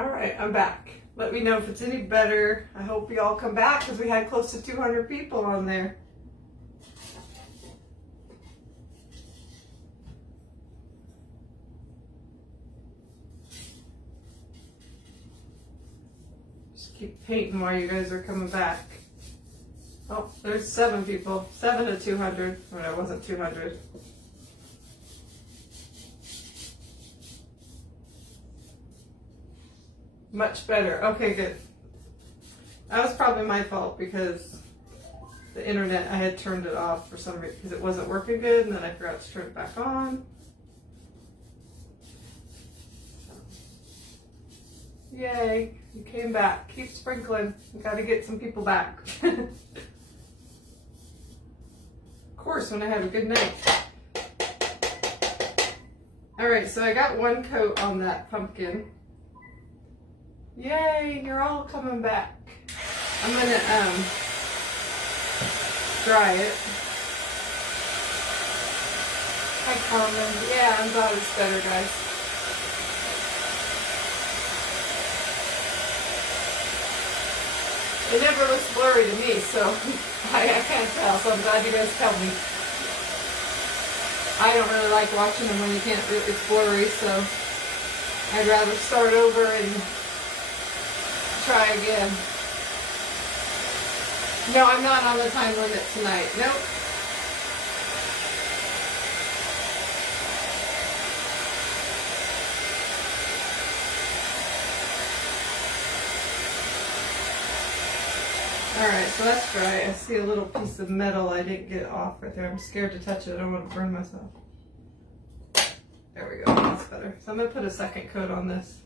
All right, I'm back. Let me know if it's any better. I hope you all come back because we had close to 200 people on there. Just keep painting while you guys are coming back. Oh, there's 7 people. 7 to 200. When I wasn't 200. Much better. Okay, good. That was probably my fault because the internet, I had turned it off for some reason because it wasn't working good, and then I forgot to turn it back on. Yay, you came back. Keep sprinkling. We got to get some people back. Of course, when I have a good night. All right, so I got 1 coat on that pumpkin. Yay, you're all coming back. I'm gonna dry it. Hi, Carmen. Yeah, I'm glad it's better, guys. It never looks blurry to me, so I can't tell, so I'm glad you guys tell me. I don't really like watching them when you can't, it's blurry, so I'd rather start over and try again. No, I'm not on the time limit tonight. Nope. Alright, so that's dry. I see a little piece of metal I didn't get off right there. I'm scared to touch it. I don't want to burn myself. There we go. That's better. So I'm going to put a second coat on this.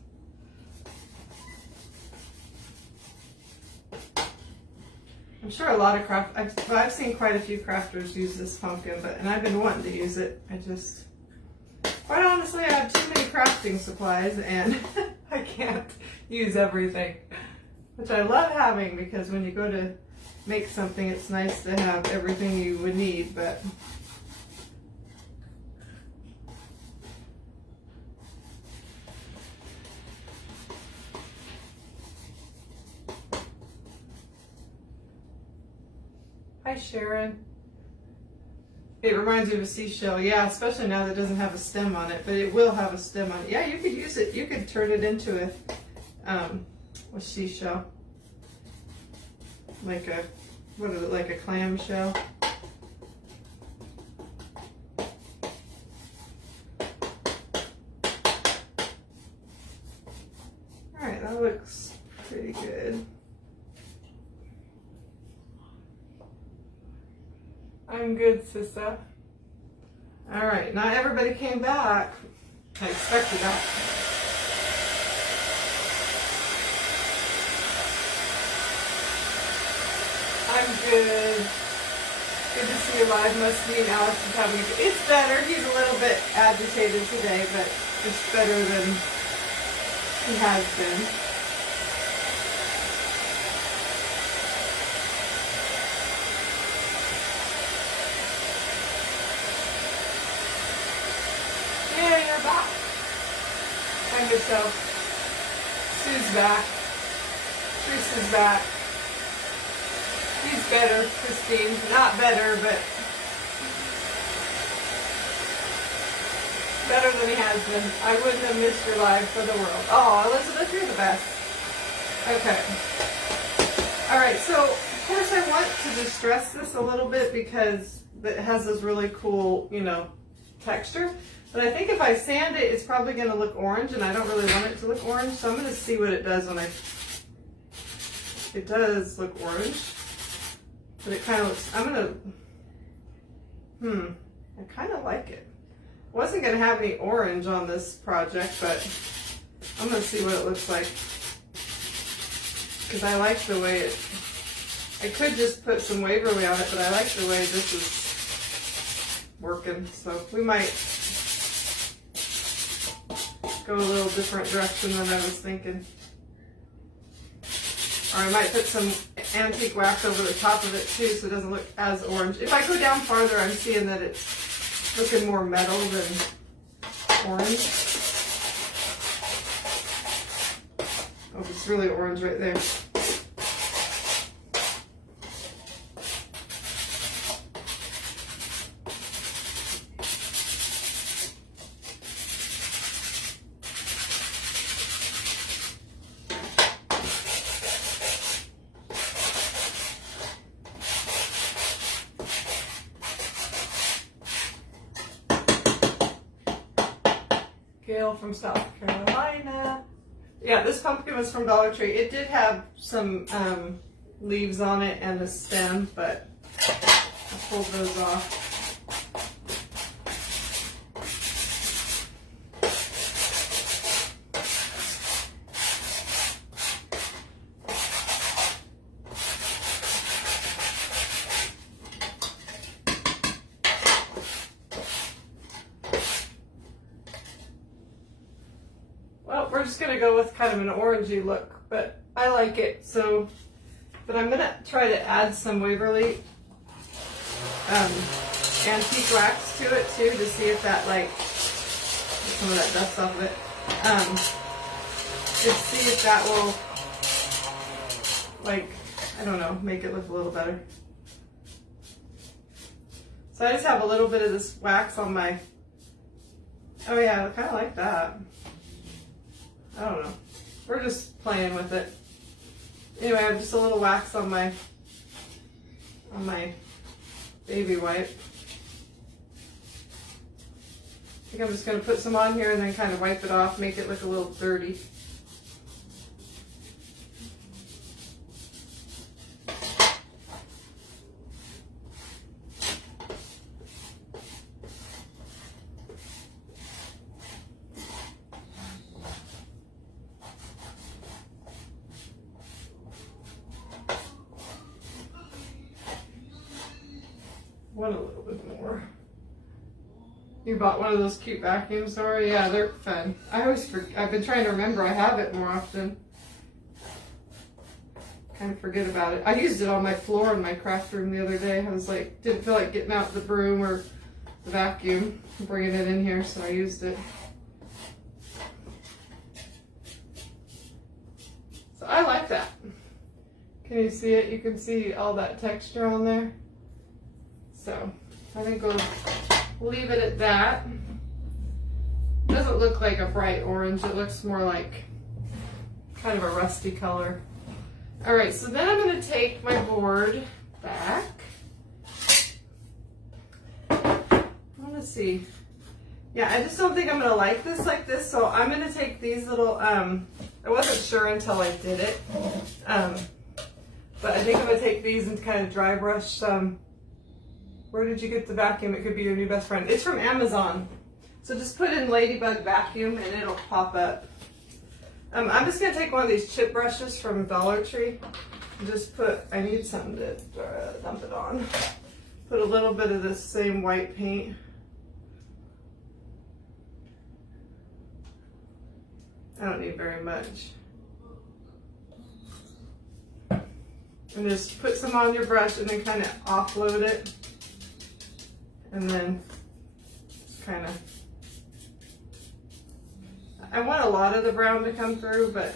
I'm sure a lot of I've seen quite a few crafters use this pumpkin, and I've been wanting to use it. I just, quite honestly, I have too many crafting supplies and I can't use everything, which I love having because when you go to make something, it's nice to have everything you would need, but hi, Sharon. It reminds me of a seashell. Yeah, especially now that it doesn't have a stem on it, but it will have a stem on it. Yeah, you could use it. You could turn it into a seashell. Like a, what is it, like a clam shell? All right, that looks pretty good. I'm good, Sissa. All right, not everybody came back. I expected that. I'm good. Good to see you live. Must mean Alex is having a, it's better. He's a little bit agitated today, but it's better than he has been. Back. Find yourself. Sue's back. Teresa's back. He's better, Christine. Not better, but better than he has been. I wouldn't have missed your live for the world. Oh, Elizabeth, you're the best. Okay. All right, so of course I want to distress this a little bit because it has this really cool, texture. But I think if I sand it, it's probably going to look orange, and I don't really want it to look orange, so I'm going to see what it does when it does look orange, but it kind of looks, I kind of like it. Wasn't going to have any orange on this project, but I'm going to see what it looks like, because I like the way I could just put some Waverly on it, but I like the way this is working, so we might go a little different direction than I was thinking. Or I might put some antique wax over the top of it too so it doesn't look as orange. If I go down farther, I'm seeing that it's looking more metal than orange. looks really orange right there. Gail from South Carolina. Yeah, this pumpkin was from Dollar Tree. It did have some leaves on it and a stem, but I pulled those off. Well, we're just gonna go with kind of an orangey look, but I like it. So, but I'm gonna try to add some Waverly antique wax to it too, to see if that, like, get some of that dust off of it. To see if that will, like, I don't know, make it look a little better. So I just have a little bit of this wax on my. Oh yeah, I kind of like that. I don't know. We're just playing with it. Anyway, I have just a little wax on my baby wipe. I think I'm just going to put some on here and then kind of wipe it off, make it look a little dirty. Want a little bit more. You bought one of those cute vacuums, Nora? Yeah, they're fun. I've been trying to remember I have it more often. Kind of forget about it. I used it on my floor in my craft room the other day. I was like, didn't feel like getting out the broom or the vacuum and bringing it in here, so I used it. So I like that. Can you see it? You can see all that texture on there. So I think we'll leave it at that. It doesn't look like a bright orange. It looks more like kind of a rusty color. All right, so then I'm going to take my board back. I want to see. Yeah, I just don't think I'm going to like this, so I'm going to take these little, I wasn't sure until I did it, but I think I'm going to take these and kind of dry brush some. Where did you get the vacuum? It could be your new best friend. It's from Amazon. So just put in Ladybug vacuum and it'll pop up. I'm just going to take one of these chip brushes from Dollar Tree. And just I need something to dump it on. Put a little bit of this same white paint. I don't need very much. And just put some on your brush and then kind of offload it. And then just kind of, I want a lot of the brown to come through, but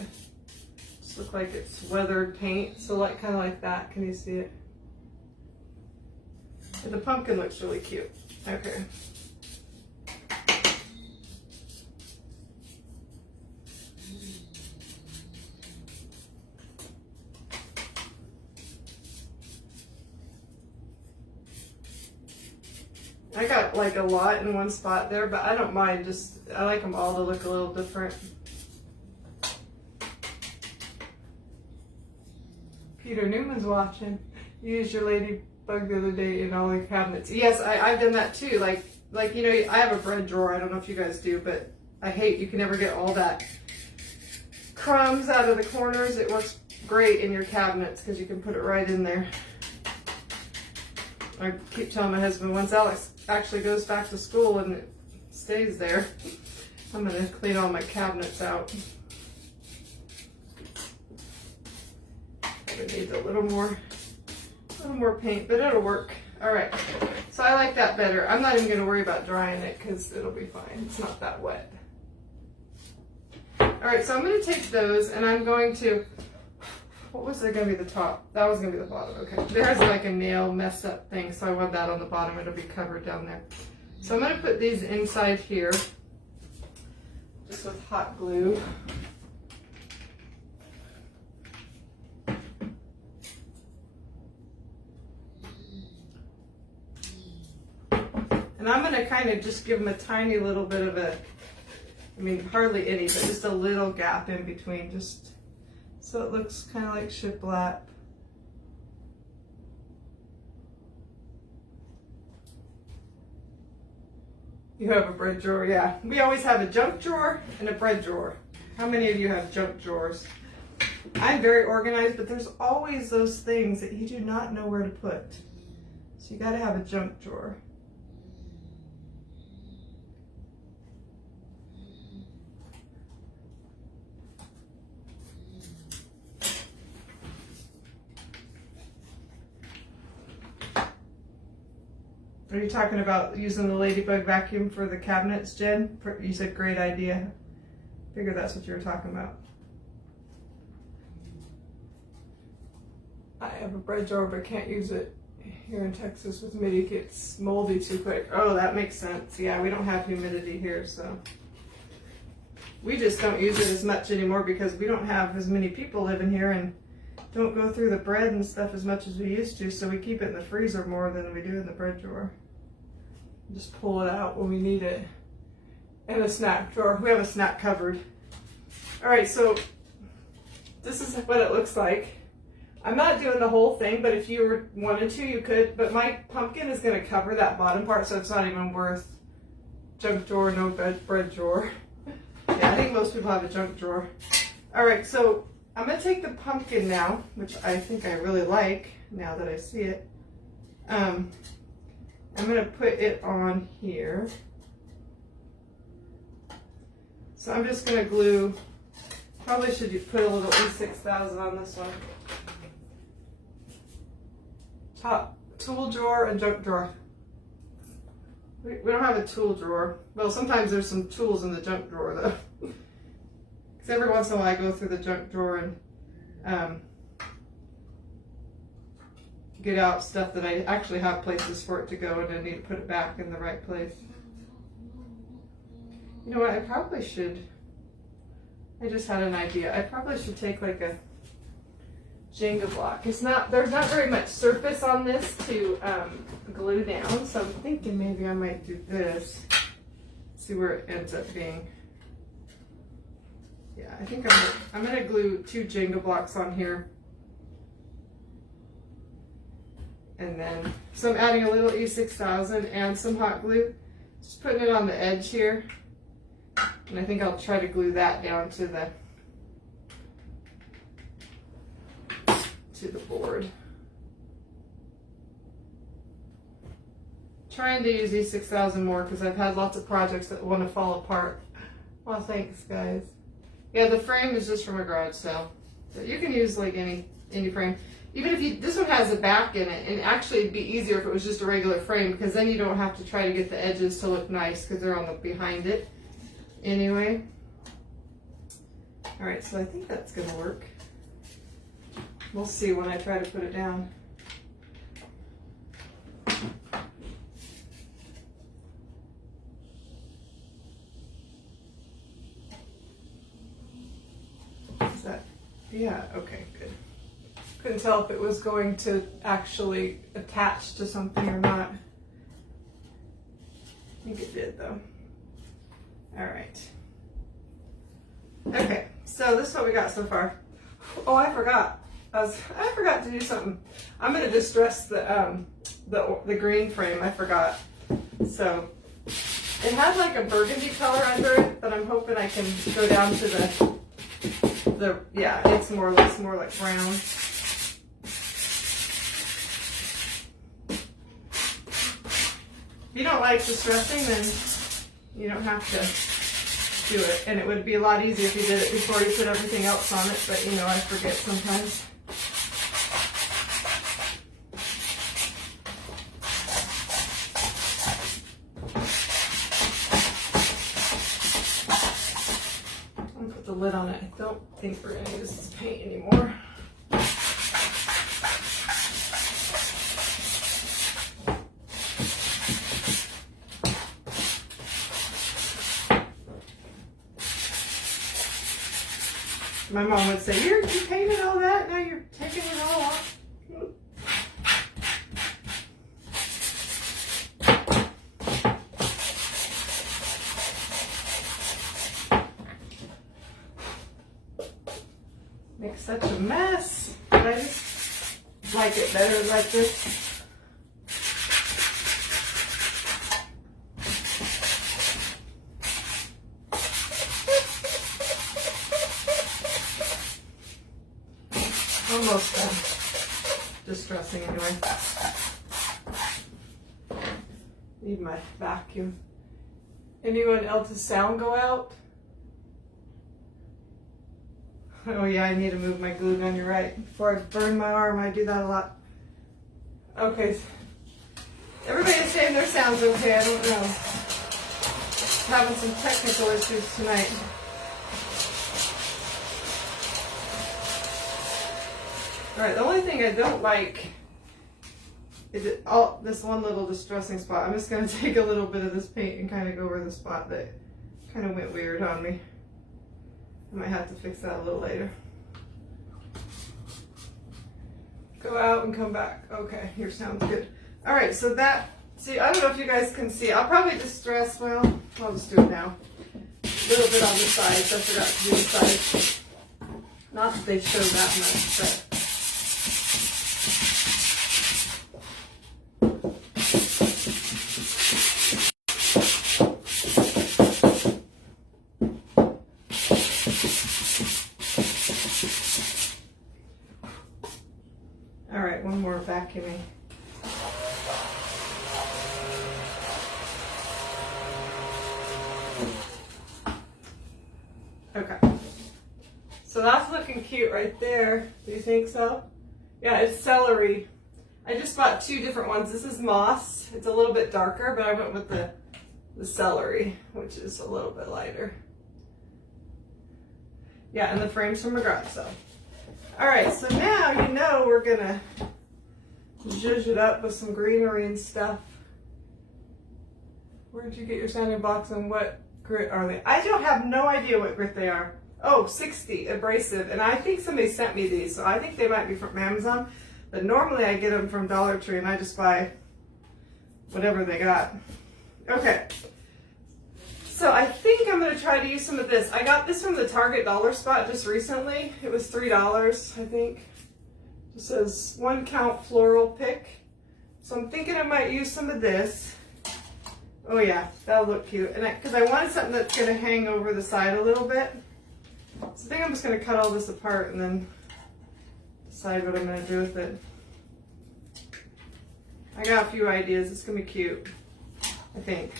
just look like it's weathered paint. So like kind of like that. Can you see it? And the pumpkin looks really cute. Okay. I got like a lot in one spot there, but I don't mind. I like them all to look a little different. Peter Newman's watching. You used your Ladybug the other day in all your cabinets. Yes, I've done that too. Like you know, I have a bread drawer. I don't know if you guys do, but I hate you can never get all that crumbs out of the corners. It works great in your cabinets because you can put it right in there. I keep telling my husband, once Alex actually goes back to school and it stays there, I'm going to clean all my cabinets out. It needs a little more paint, but it'll work. All right, so I like that better. I'm not even going to worry about drying it because it'll be fine. It's not that wet. All right, so I'm going to take those and I'm going to, what was there going to be the top? That was going to be the bottom. Okay. There's like a nail messed up thing, so I want that on the bottom. It'll be covered down there. So I'm going to put these inside here just with hot glue. And I'm going to kind of just give them a tiny little bit of a, I mean, hardly any, but just a little gap in between, just so it looks kind of like shiplap. You have a bread drawer, yeah. We always have a junk drawer and a bread drawer. How many of you have junk drawers? I'm very organized, but there's always those things that you do not know where to put. So you got to have a junk drawer. Are you talking about using the ladybug vacuum for the cabinets, Jen? You said great idea. Figured that's what you were talking about. I have a bread drawer, but can't use it here in Texas with humidity. It gets moldy too quick. Oh, that makes sense. Yeah, we don't have humidity here, so. We just don't use it as much anymore because we don't have as many people living here and don't go through the bread and stuff as much as we used to, so we keep it in the freezer more than we do in the bread drawer. Just pull it out when we need it. And a snack drawer. We have a snack cupboard. All right, so this is what it looks like. I'm not doing the whole thing, but if you wanted to, you could. But my pumpkin is going to cover that bottom part, so it's not even worth junk drawer, no bread drawer. Yeah, I think most people have a junk drawer. All right, so I'm going to take the pumpkin now, which I think I really like now that I see it. I'm going to put it on here. So I'm just going to glue, probably should you put a little E6000 on this one. Top tool drawer and junk drawer. We don't have a tool drawer. Well, sometimes there's some tools in the junk drawer though. Because every once in a while I go through the junk drawer and get out stuff that I actually have places for it to go and I need to put it back in the right place. You know what, I probably should, I just had an idea. I probably should take like a Jenga block. There's not very much surface on this to glue down, so I'm thinking maybe I might do this. See where it ends up being. Yeah, I think I'm gonna glue 2 Jenga blocks on here. And then, so I'm adding a little E6000 and some hot glue. Just putting it on the edge here. And I think I'll try to glue that down to the board. Trying to use E6000 more because I've had lots of projects that want to fall apart. Well, thanks guys. Yeah, the frame is just from a garage sale. So you can use like any frame. Even if this one has a back in it, and actually it'd be easier if it was just a regular frame because then you don't have to try to get the edges to look nice because they're on the behind it. Anyway. All right, so I think that's gonna work. We'll see when I try to put it down. Is that, yeah, okay, good. Couldn't tell if it was going to actually attach to something or not. I think it did though. All right. Okay, so this is what we got so far. Oh, I forgot. I forgot to do something. I'm gonna distress the green frame. I forgot. So it had like a burgundy color under it, but I'm hoping I can go down to the yeah. It's more like brown. If you don't like distressing, then you don't have to do it. And it would be a lot easier if you did it before you put everything else on it, but you know, I forget sometimes. put the lid on it. I don't think we're gonna use this paint anymore. My mom would say, you painted all that, now you're taking it all off. Makes such a mess, but I just like it better like this. Almost done distressing anyway. Need my vacuum. Anyone else's sound go out? Oh yeah, I need to move my glue gun, you're right. Before I burn my arm, I do that a lot. Okay. Everybody's saying their sound's okay, I don't know. Having some technical issues tonight. Alright, the only thing I don't like is this one little distressing spot. I'm just going to take a little bit of this paint and kind of go over the spot that kind of went weird on me. I might have to fix that a little later. Go out and come back. Okay, here sounds good. Alright, so that, see, I don't know if you guys can see. I'll probably distress, well, I'll just do it now. A little bit on the sides. I forgot to do the sides. Not that they show that much, but one more vacuuming. Okay. So that's looking cute right there. Do you think so? Yeah, it's celery. I just bought two different ones. This is moss. It's a little bit darker, but I went with the celery, which is a little bit lighter. Yeah, and the frame's from McGrath, so. All right, so now you know we're gonna zhuzh it up with some greenery and stuff. Where did you get your sanding box and what grit are they? I don't have no idea what grit they are. Oh, 60 abrasive, and I think somebody sent me these, so I think they might be from Amazon, but normally I get them from Dollar Tree and I just buy whatever they got. Okay. So I think I'm going to try to use some of this. I got this from the Target dollar spot just recently. It was $3, I think. It says 1 count floral pick. So I'm thinking I might use some of this. Oh yeah, that'll look cute. And because I wanted something that's going to hang over the side a little bit. So I think I'm just going to cut all this apart and then decide what I'm going to do with it. I got a few ideas. It's going to be cute, I think.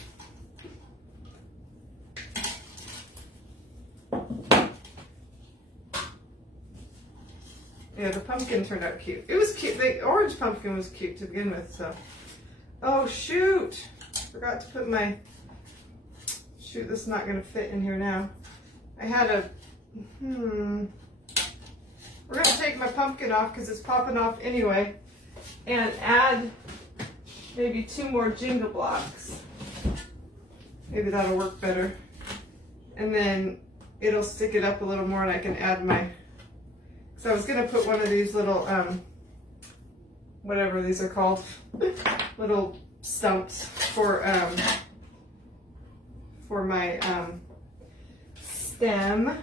Yeah, the pumpkin turned out cute. It was cute. The orange pumpkin was cute to begin with, so. Oh, shoot. Forgot to put my, shoot, this is not going to fit in here now. I had a, we're going to take my pumpkin off because it's popping off anyway and add maybe 2 more jingle blocks. Maybe that'll work better. And then it'll stick it up a little more and I can add my, so I was going to put one of these little, whatever these are called, little stumps for my stem.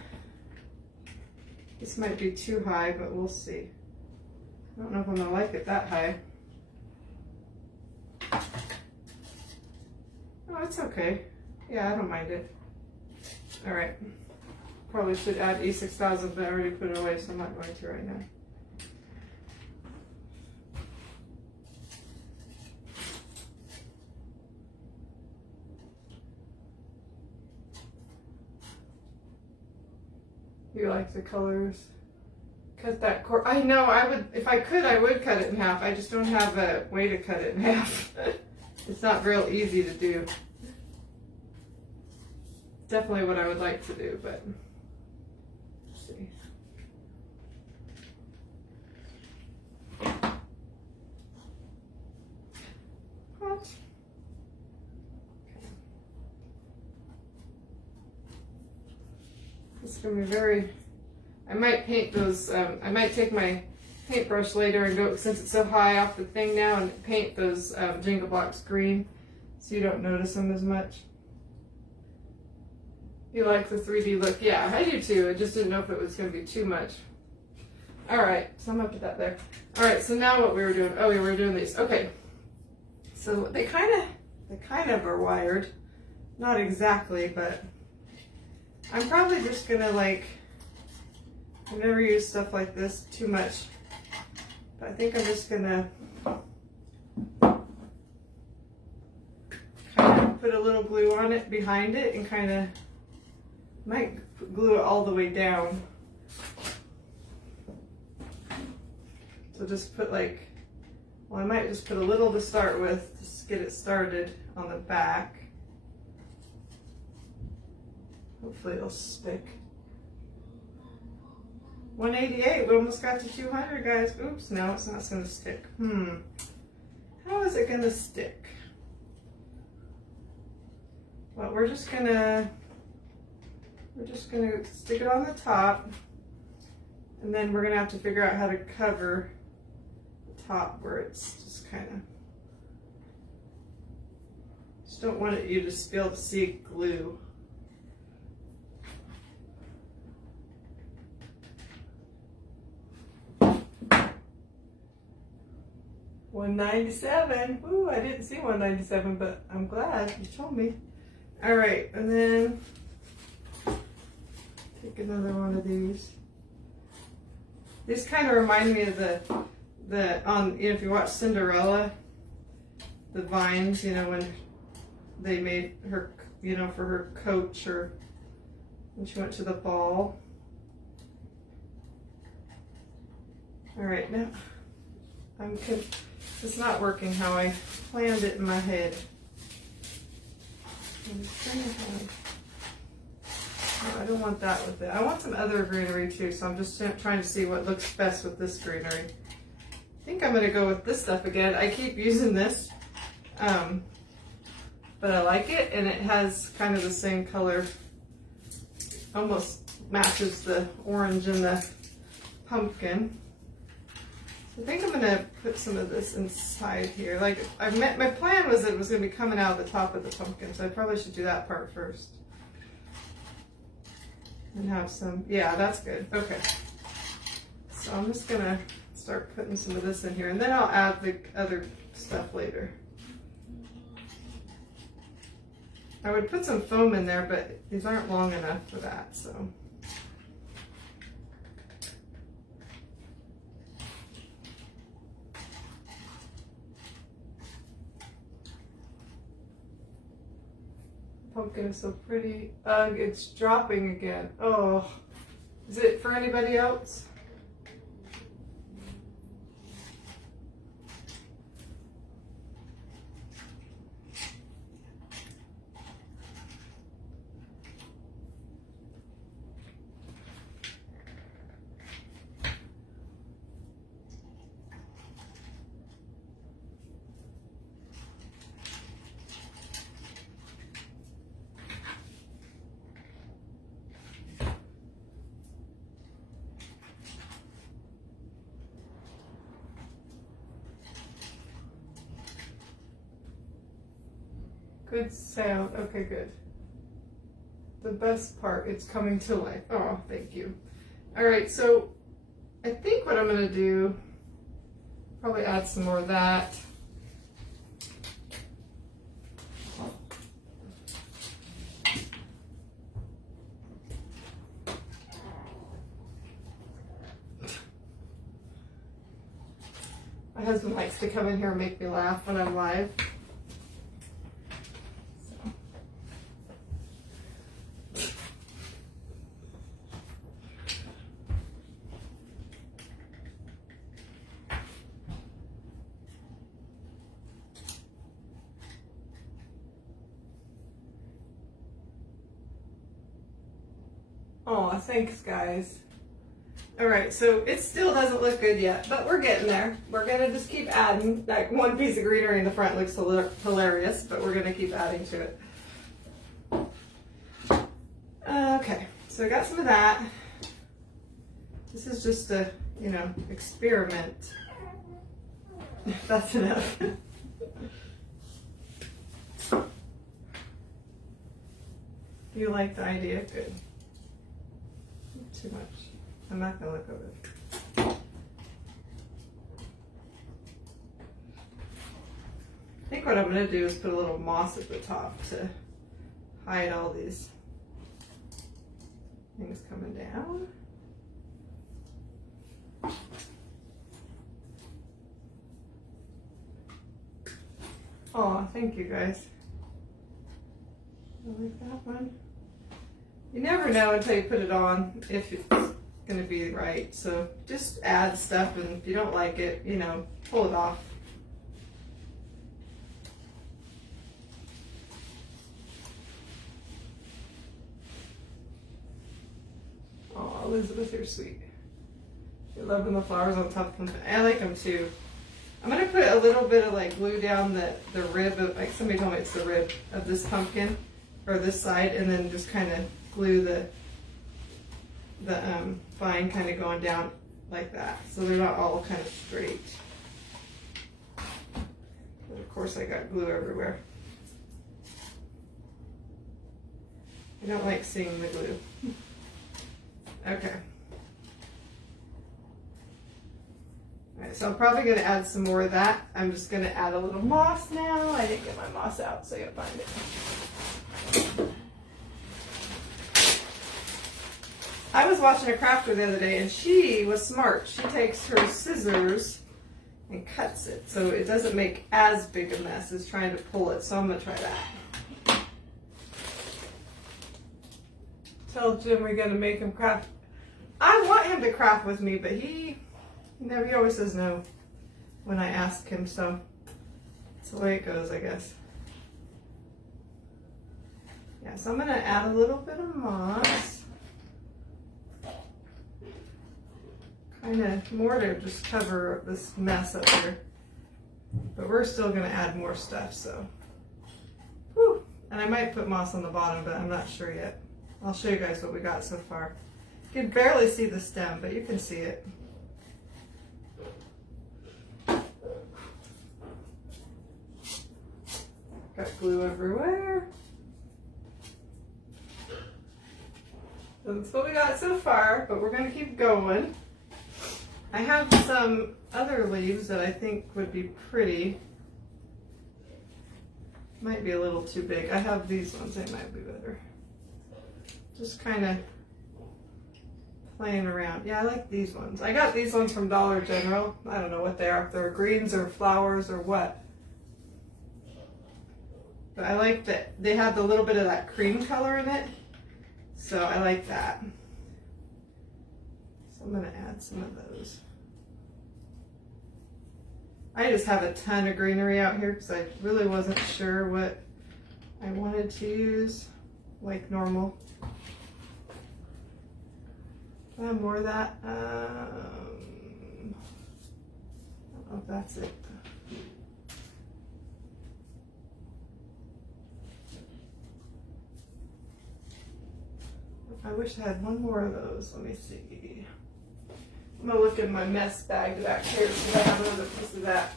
This might be too high, but we'll see. I don't know if I'm going to like it that high. Oh, it's okay. Yeah, I don't mind it. All right. Probably should add E6000, but I already put it away, so I'm not going to right now. You like the colors? Cut that cord. I know, I would, if I could, I would cut it in half. I just don't have a way to cut it in half. It's not real easy to do. Definitely what I would like to do, but see. What? It's gonna be very, I might paint those, I might take my paintbrush later and go, since it's so high off the thing now, and paint those Jingle blocks green so you don't notice them as much. You like the 3D look? Yeah, I do too. I just didn't know if it was going to be too much. All right, so I'm going to put that there. All right, so now what we were doing, oh, we were doing these. Okay, so they kind of are wired. Not exactly, but I'm probably just going to like, I never use stuff like this too much. But I think I'm just going to kind of put a little glue on it behind it and kind of might glue it all the way down. So just put like, well, I might just put a little to start with, just get it started on the back. Hopefully it'll stick. 188, we almost got to 200, guys. Oops, no, it's not going to stick. How is it going to stick? Well, we're just going to stick it on the top, and then we're going to have to figure out how to cover the top where it's just kind of, just don't want you to be able to see glue. $197. Ooh, I didn't see 197, but I'm glad you told me. All right, and then take another one of these. These kind of remind me of the if you watch Cinderella, the vines, you know, when they made her, you know, for her coach or when she went to the ball. All right, now it's not working how I planned it in my head. I don't want that with it. I want some other greenery too, so I'm just trying to see what looks best with this greenery. I think I'm going to go with this stuff again. I keep using this, but I like it, and it has kind of the same color. Almost matches the orange and the pumpkin. I think I'm gonna put some of this inside here. Like my plan was that it was gonna be coming out of the top of the pumpkin, so I probably should do that part first. And have some, yeah, that's good. Okay. So I'm just gonna start putting some of this in here, and then I'll add the other stuff later. I would put some foam in there, but these aren't long enough for that, so. Pumpkin is so pretty. It's dropping again. Oh, is it for anybody else? Good sound. Okay, good. The best part, it's coming to life. Oh, thank you. All right, so I think what I'm going to do, probably add some more of that. My husband likes to come in here and make me laugh when I'm live. Oh, thanks, guys. All right, so it still doesn't look good yet, but we're getting there. We're gonna just keep adding. That one piece of greenery in the front looks hilarious, but we're gonna keep adding to it. Okay, so I got some of that. This is just a, you know, experiment. That's enough. Do you like the idea? Good. Not too much. I'm not gonna look over it. I think what I'm gonna do is put a little moss at the top to hide all these things coming down. Oh, thank you guys. I like that one. You never know until you put it on if it's gonna be right. So just add stuff, and if you don't like it, you know, pull it off. Oh, Elizabeth, you're sweet. You're loving the flowers on top of them. I like them too. I'm gonna put a little bit of like glue down the rib of, like somebody told me it's the rib of this pumpkin, or this side, and then just kind of glue the vine kind of going down like that, so they're not all kind of straight. But of course I got glue everywhere. I don't like seeing the glue. Okay. Alright, so I'm probably going to add some more of that. I'm just going to add a little moss now. I didn't get my moss out, so you'll find it. I was watching a crafter the other day, and she was smart. She takes her scissors and cuts it, so it doesn't make as big a mess as trying to pull it. So I'm going to try that. Tell Jim we're going to make him craft. I want him to craft with me, but he always says no when I ask him, so that's the way it goes, I guess. Yeah, so I'm going to add a little bit of moss. Kind of more to just cover this mess up here. But we're still going to add more stuff, so. Whew. And I might put moss on the bottom, but I'm not sure yet. I'll show you guys what we got so far. You can barely see the stem, but you can see it. Got glue everywhere. That's what we got so far, but we're going to keep going. I have some other leaves that I think would be pretty. Might be a little too big. I have these ones, they might be better. Just kind of playing around. Yeah, I like these ones. I got these ones from Dollar General. I don't know what they are, if they're greens or flowers or what. But I like that they have a little bit of that cream color in it. So I like that. So I'm going to add some of those. I just have a ton of greenery out here because I really wasn't sure what I wanted to use, like normal. I have more of that. I don't know if that's it. I wish I had one more of those. Let me see. I'm gonna look in my mess bag back here because I have another piece of that.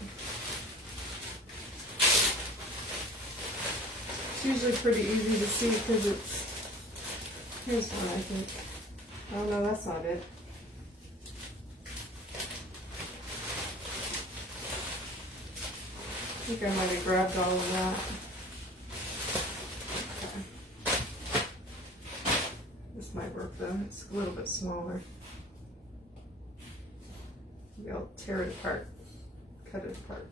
It's usually pretty easy to see because it's, here's one I think. Oh no, that's not it. I think I might have grabbed all of that. This might work though, it's a little bit smaller. Maybe I'll tear it apart, cut it apart.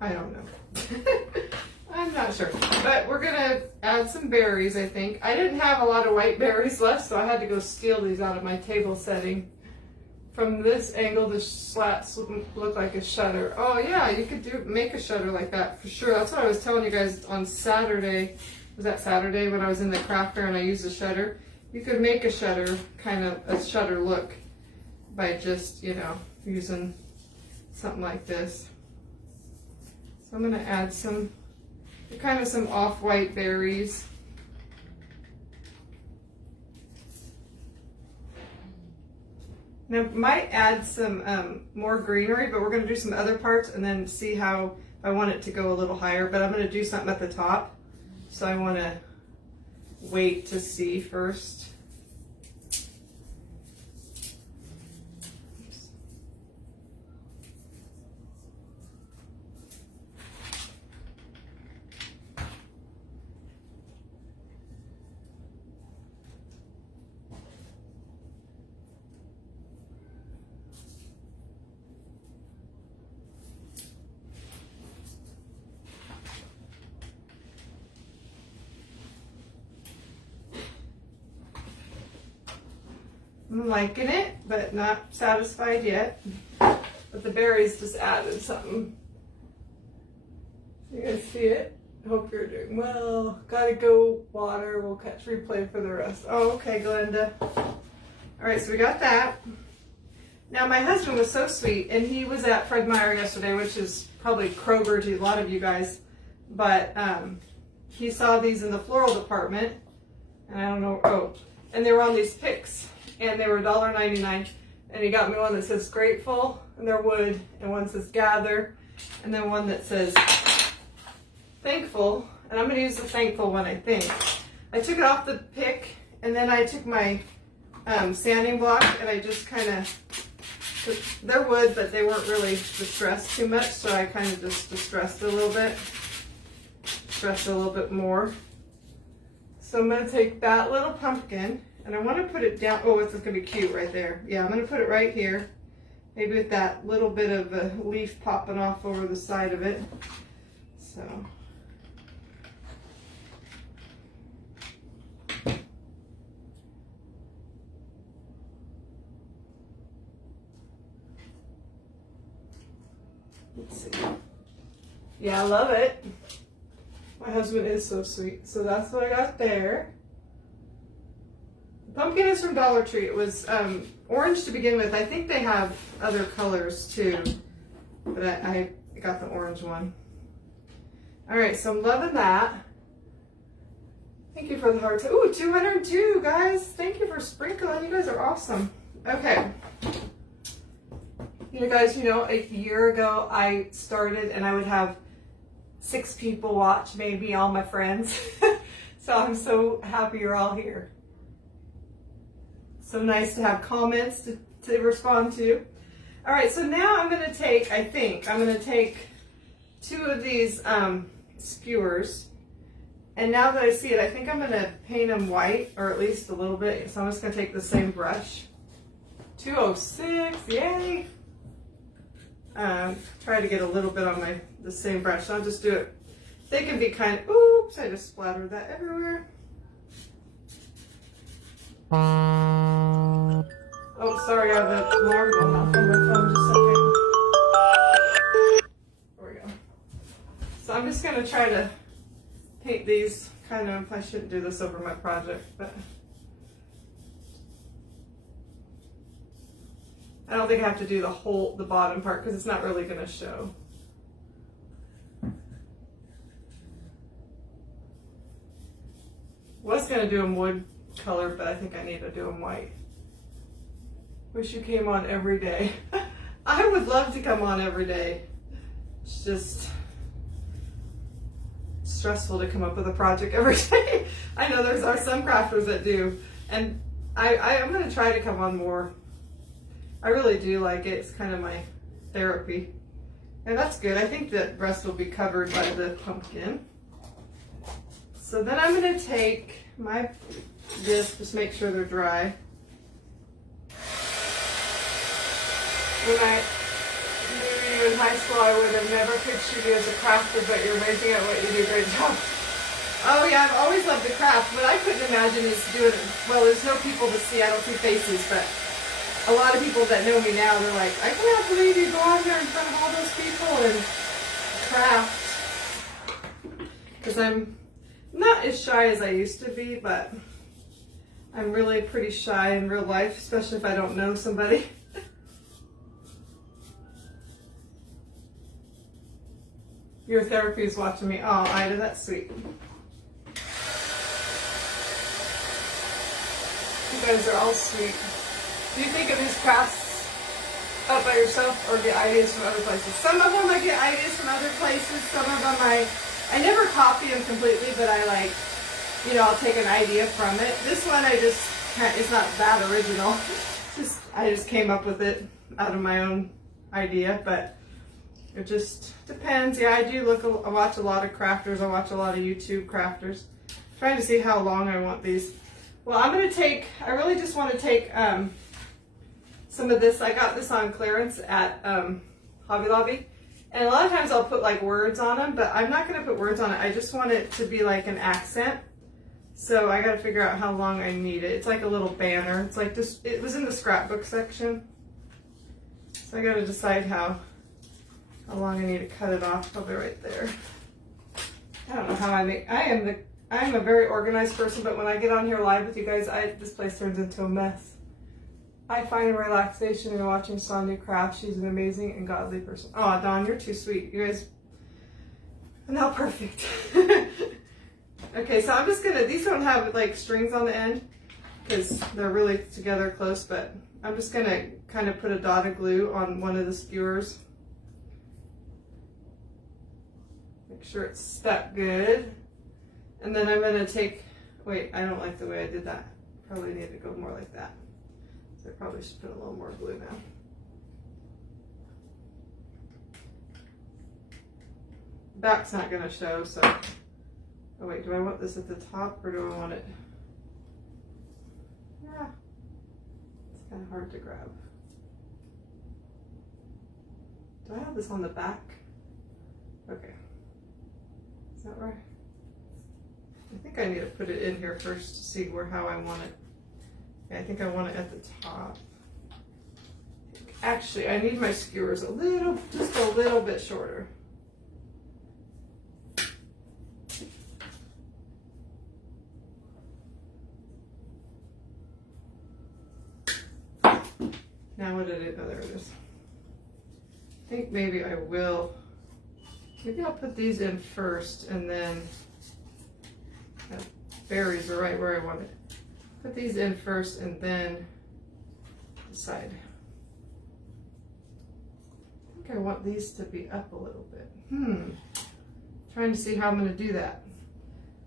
I don't know. I'm not sure. But we're gonna add some berries, I think. I didn't have a lot of white berries left, so I had to go steal these out of my table setting from this angle, the slats look like a shutter. Oh yeah, you could make a shutter like that for sure. That's what I was telling you guys on Saturday. Was that Saturday when I was in the crafter and I used a shutter? You could make a shutter, kind of a shutter look, by just, you know, using something like this. So I'm going to add some off-white berries. Now, might add some more greenery, but we're going to do some other parts and then see how I want it to go a little higher. But I'm going to do something at the top, so I want to wait to see first. I'm liking it, but not satisfied yet. But the berries just added something. You guys see it? Hope you're doing well. Gotta go water. We'll catch replay for the rest. Oh, okay, Glenda. All right, so we got that. Now, my husband was so sweet, and he was at Fred Meyer yesterday, which is probably Kroger to a lot of you guys. But he saw these in the floral department, and I don't know. Oh, and they were on these picks. And they were $1.99, and he got me one that says grateful, and they're wood, and one says gather, and then one that says thankful, and I'm going to use the thankful one, I think. I took it off the pick, and then I took my sanding block, and I just kind of, they're wood, but they weren't really distressed too much, so I kind of just distressed it a little bit, distressed it a little bit more. So I'm going to take that little pumpkin, and I want to put it down. Oh, it's going to be cute right there. Yeah, I'm going to put it right here. Maybe with that little bit of a leaf popping off over the side of it. So. Let's see. Yeah, I love it. My husband is so sweet. So that's what I got there. Pumpkin is from Dollar Tree. It was orange to begin with. I think they have other colors too, but I got the orange one. All right, so I'm loving that. Thank you for the heart. Ooh, 202, guys. Thank you for sprinkling. You guys are awesome. Okay. You guys, a year ago I started and I would have 6 people watch, maybe all my friends. So I'm so happy you're all here. So nice to have comments to respond to. All right, so now I'm going to take, I'm going to take 2 of these skewers. And now that I see it, I think I'm going to paint them white, or at least a little bit. So I'm just going to take the same brush. 206, yay! Try to get a little bit on the same brush. So I'll just do it. They can be kind of, oops, I just splattered that everywhere. Oh, sorry, I have the alarm going off on my phone. Just a second. There we go. So I'm just going to try to paint these kind of, I shouldn't do this over my project, but I don't think I have to do the bottom part because it's not really going to show. Was going to do them wood color, but I think I need to do them white. Wish you came on every day. I would love to come on every day. It's just stressful to come up with a project every day. I know there are some crafters that do, and I'm going to try to come on more. I really do like it. It's kind of my therapy. And that's good. I think the rest will be covered by the pumpkin. So then I'm going to take just make sure they're dry. When I knew you in high school, I would have never pictured you as a crafter, but you're amazing at what you do. Great job. Oh yeah, I've always loved to craft, but I couldn't imagine us doing it. Well, there's no people to see. I don't see faces, but a lot of people that know me now, they're like, I cannot believe you go out there in front of all those people and craft. Because I'm not as shy as I used to be, but I'm really pretty shy in real life, especially if I don't know somebody. Your therapy is watching me. Oh, Ida, that's sweet. You guys are all sweet. Do you think of these crafts up by yourself or get ideas from other places? Some of them I get ideas from other places. Some of them I never copy them completely, but I like, you know, I'll take an idea from it. This one it's not that original. I just came up with it out of my own idea, but it just depends. Yeah, I watch a lot of crafters. I watch a lot of YouTube crafters. Trying to see how long I want these. Well, I really just want to take some of this. I got this on clearance at Hobby Lobby. And a lot of times I'll put like words on them, but I'm not going to put words on it. I just want it to be like an accent. So I got to figure out how long I need it. It's like a little banner. It's like this, it was in the scrapbook section. So I got to decide how long I need to cut it off. Probably right there. I don't know how I am a very organized person, but when I get on here live with you guys, this place turns into a mess. I find relaxation in watching Sonia craft. She's an amazing and godly person. Oh, Dawn, you're too sweet. You guys are not perfect. Okay, so I'm just gonna, these don't have like strings on the end because they're really together close, but I'm just gonna kind of put a dot of glue on one of the skewers. Make sure it's stuck good. And then I'm gonna take, wait, I don't like the way I did that. Probably need to go more like that. So I probably should put a little more glue now. Back's not gonna show, so. Oh wait, do I want this at the top or do I want it? Yeah, it's kind of hard to grab. Do I have this on the back? Okay, is that right? I think I need to put it in here first to see how I want it. Yeah, I think I want it at the top. Actually, I need my skewers just a little bit shorter. Now what did it, oh there it is. I think maybe I will, maybe I'll put these in first and then, berries are right where I want it. Put these in first and then decide. I think I want these to be up a little bit. Trying to see how I'm gonna do that.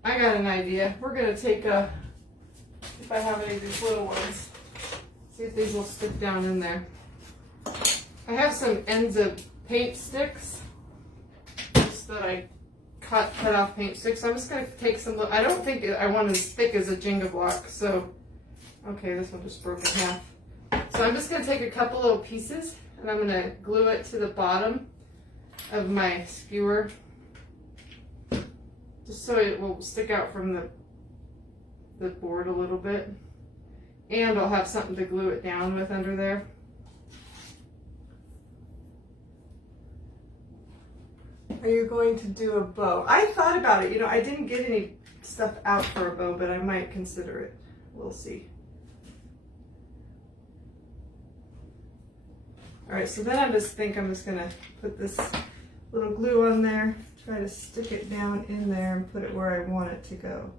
I got an idea. We're gonna take if I have any of these little ones, see if these will stick down in there. I have some ends of paint sticks just that I cut off paint sticks. So I'm just going to take some, I don't think I want as thick as a Jenga block. So, okay, this one just broke in half. So I'm just going to take a couple little pieces and I'm going to glue it to the bottom of my skewer. Just so it will stick out from the board a little bit. And I'll have something to glue it down with under there. Are you going to do a bow? I thought about it. You know, I didn't get any stuff out for a bow, but I might consider it. We'll see. All right, so then I'm just going to put this little glue on there, try to stick it down in there and put it where I want it to go,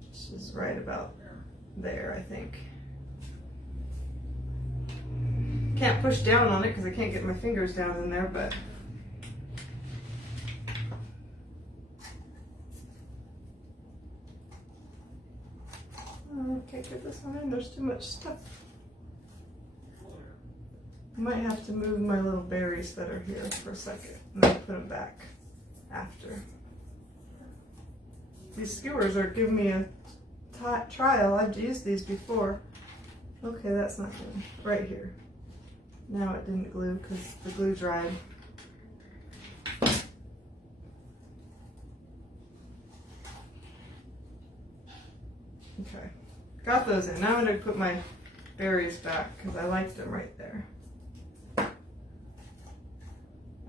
which is right about there, I think. Can't push down on it because I can't get my fingers down in there, but I can't get this one in. There's too much stuff. I might have to move my little berries that are here for a second and then put them back after. These skewers are giving me a trial. I've used these before. Okay, that's not good. Right here. Now it didn't glue because the glue dried. Okay, got those in. Now I'm going to put my berries back because I liked them right there.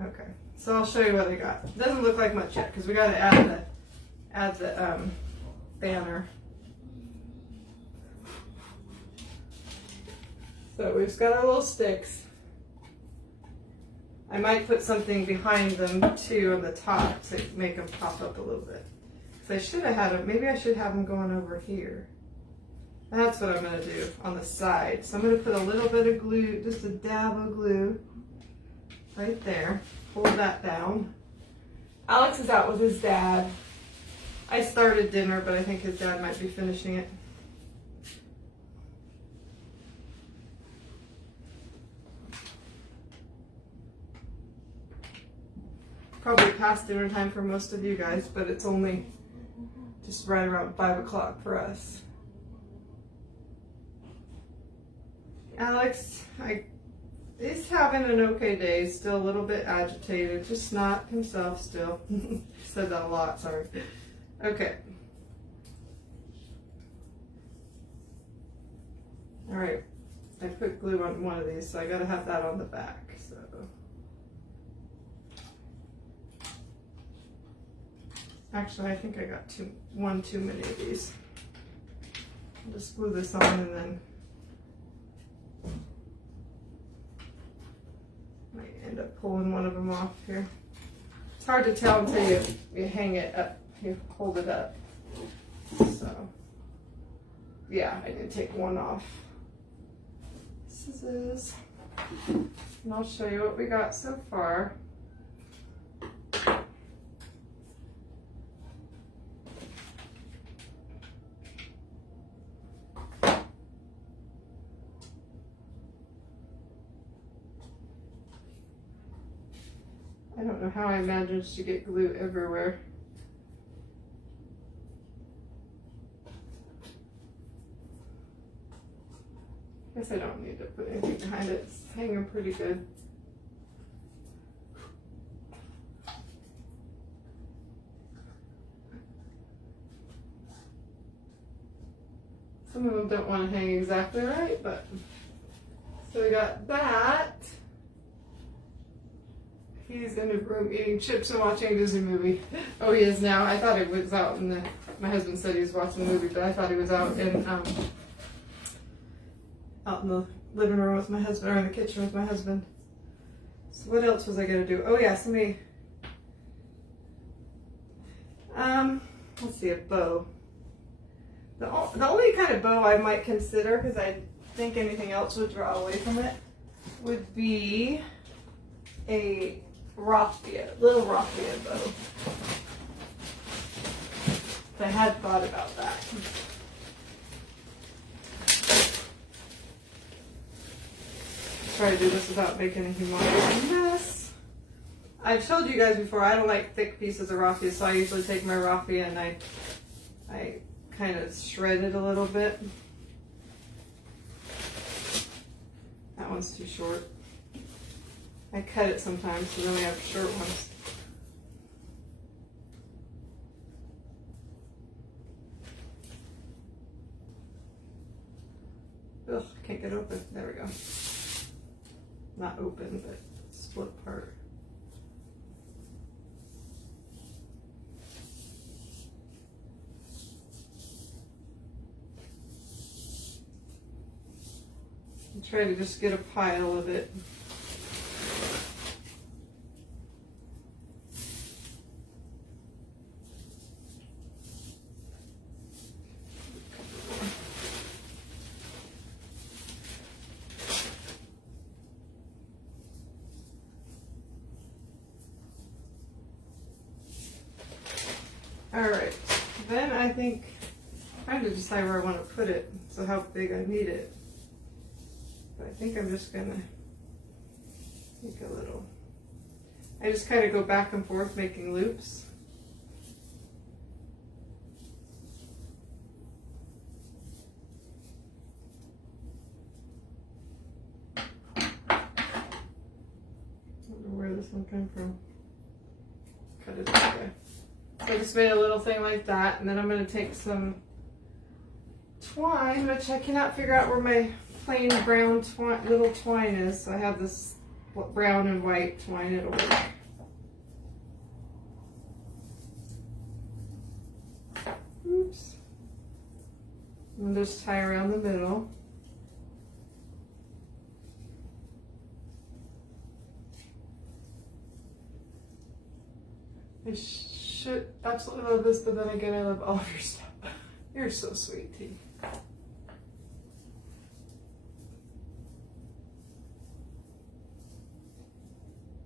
Okay, so I'll show you what I got. It doesn't look like much yet because we got to add the banner. So we've just got our little sticks. I might put something behind them too on the top to make them pop up a little bit. So I should have had them, maybe I should have them going over here. That's what I'm going to do on the side. So I'm going to put a little bit of glue, just a dab of glue right there. Hold that down. Alex is out with his dad. I started dinner, but I think his dad might be finishing it. Probably past dinner time for most of you guys, but it's only just right around 5 o'clock for us. Alex, he's having an okay day, still a little bit agitated, just not himself still. Said that a lot, sorry. Okay. All right, I put glue on one of these, so I gotta have that on the back, so. Actually, I think I got one too many of these. I'll just glue this on and then might end up pulling one of them off here. It's hard to tell until you hang it up, you hold it up. So, yeah, I did take one off. Scissors. And I'll show you what we got so far. I don't know how I managed to get glue everywhere. Guess I don't need to put anything behind it. It's hanging pretty good. Some of them don't want to hang exactly right, but so we got that. He's in his room eating chips and watching a Disney movie. Oh, he is now. I thought he was out in the. My husband said he was watching the movie, but I thought he was out in the living room with my husband, or in the kitchen with my husband. So what else was I gonna do? Oh yeah, somebody. Let's see, a bow. The only kind of bow I might consider, because I think anything else would draw away from it, would be a little raffia bow. I had thought about that. Try to do this without making a humongous mess. I've told you guys before, I don't like thick pieces of raffia, so I usually take my raffia and I kind of shred it a little bit. That one's too short. I cut it sometimes, so then we have short ones. Ugh, can't get open. There we go. Not open, but split part. I'll try to just get a pile of it. Alright, then I think I'm trying to decide where I want to put it, so how big I need it. But I think I'm just gonna make a little. I just kind of go back and forth making loops. I don't know where this one came from. Cut it that way. So I just made a little thing like that, and then I'm going to take some twine, which I cannot figure out where my plain brown little twine is, so I have this brown and white twine. It'll work. Oops. And just tie around the middle. I should absolutely love this, but then again, I love all of your stuff. You're so sweet, T.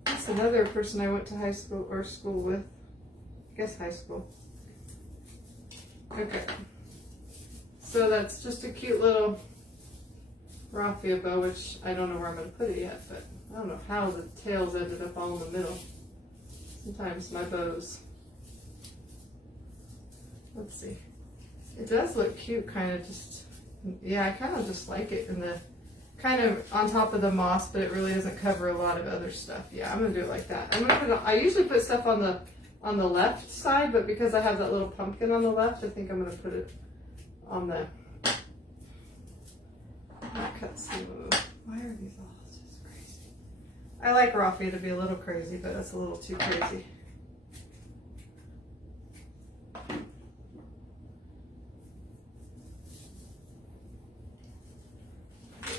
That's another person I went to high school or school with. I guess high school. Okay. So that's just a cute little raffia bow, which I don't know where I'm going to put it yet, but I don't know how the tails ended up all in the middle. Sometimes my bows. Let's see. It does look cute, kind of just, yeah, I kind of just like it in the, kind of on top of the moss, but it really doesn't cover a lot of other stuff. Yeah, I'm going to do it like that. I'm gonna put it, I usually put stuff on the left side, but because I have that little pumpkin on the left, I think I'm going to put it on the, cut smooth. Why are these all just crazy? I like raffia to be a little crazy, but that's a little too crazy.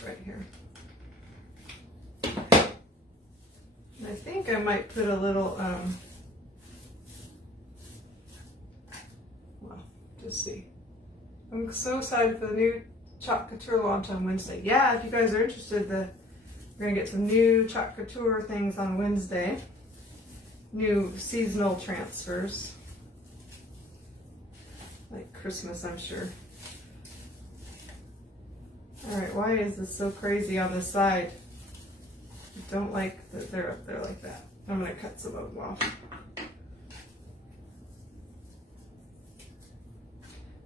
Right here. And I think I might put a little, well, just see. I'm so excited for the new Chalk Couture launch on Wednesday. Yeah, if you guys are interested, we're gonna get some new Chalk Couture things on Wednesday. New seasonal transfers. Like Christmas, I'm sure. Alright, why is this so crazy on this side? I don't like that they're up there like that. I'm gonna cut some of them off.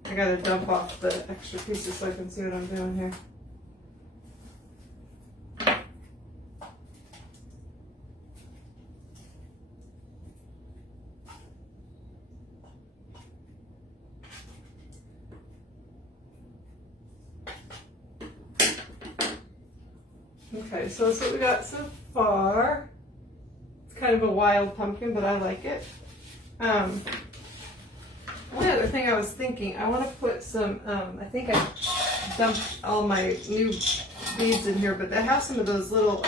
I gotta dump off the extra pieces so I can see what I'm doing here. Okay, so that's what we got so far. It's kind of a wild pumpkin, but I like it. One other thing I was thinking, I want to put some, I think I dumped all my new beads in here, but I have some of those little,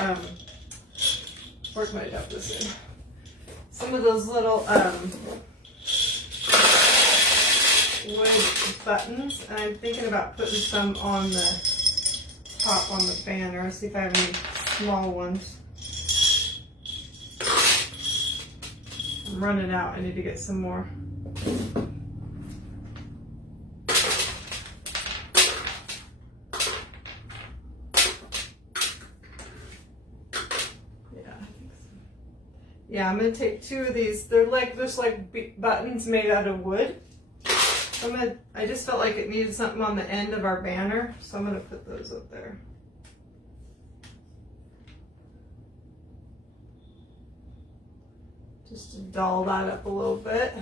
where can I dump this in? Some of those little wood buttons, and I'm thinking about putting some on the top on the banner. I'll see if I have any small ones. I'm running out, I need to get some more. Yeah, I'm gonna take two of these. They're like just like buttons made out of wood. So I just felt like it needed something on the end of our banner, so I'm gonna put those up there. Just to doll that up a little bit.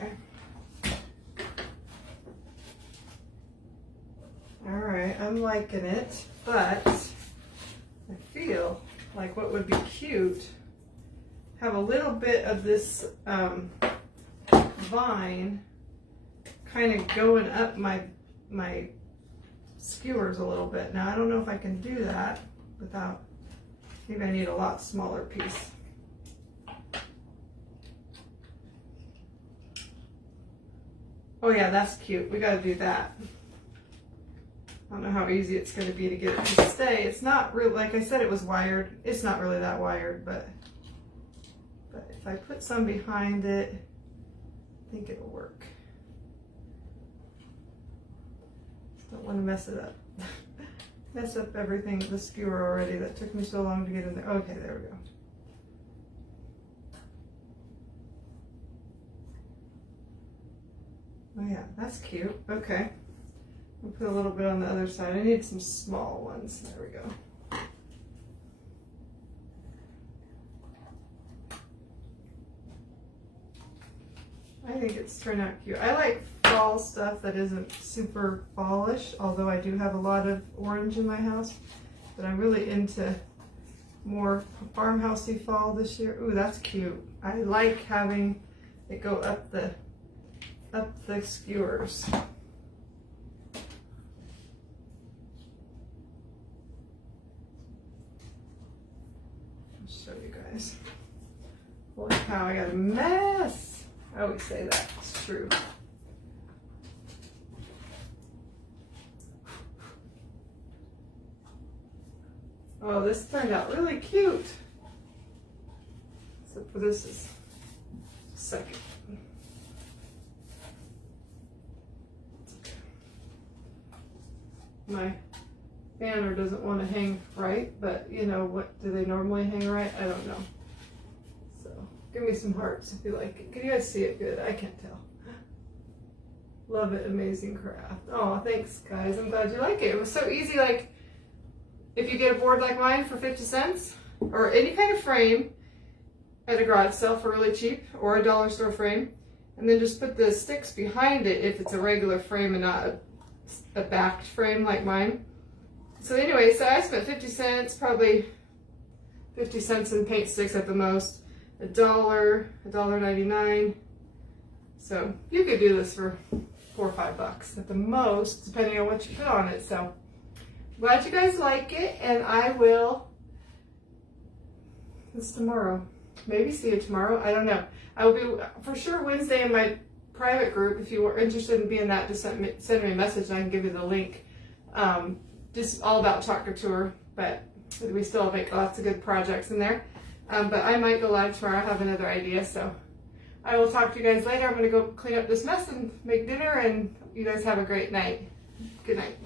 Okay. Alright, I'm liking it, but I feel like what would be cute, have a little bit of this vine kind of going up my skewers a little bit. Now I don't know if I can do that without, maybe I need a lot smaller piece. Oh yeah, that's cute. We gotta do that. I don't know how easy it's going to be to get it to stay. It's not really, like I said, it was wired. It's not really that wired, but if I put some behind it, I think it'll work. Just don't want to mess it up. Mess up everything, the skewer already that took me so long to get in there. Okay, there we go. Oh yeah, that's cute. Okay. I'll put a little bit on the other side. I need some small ones. There we go. think it's turned out cute. I like fall stuff that isn't super fallish, although I do have a lot of orange in my house. But I'm really into more farmhousey fall this year. Ooh, that's cute. I like having it go up the skewers. I'll show you guys. Holy cow, I got a mess. I always say that, it's true. Oh, this turned out really cute. Except for this is second. My banner doesn't want to hang right, but you know, what do they normally hang right? I don't know. So give me some hearts if you like it. Can you guys see it good? I can't tell. Love it, amazing craft. Oh, thanks guys. I'm glad you like it. It was so easy. Like if you get a board like mine for 50 cents or any kind of frame at a garage sale for really cheap or a dollar store frame, and then just put the sticks behind it if it's a regular frame and not a backed frame like mine. So anyway, so I spent 50 cents, probably 50 cents in paint sticks at the most, $1.99. So you could do this for $4 or $5 at the most, depending on what you put on it. So glad you guys like it, and I will, it's tomorrow, maybe see you tomorrow, I don't know. I will be for sure Wednesday in my private group. If you were interested in being that, just send me a message and I can give you the link. Just all about Tractor Tour, but we still make lots of good projects in there. But I might go live tomorrow. I have another idea, so I will talk to you guys later. I'm going to go clean up this mess and make dinner, and you guys have a great night. Good night.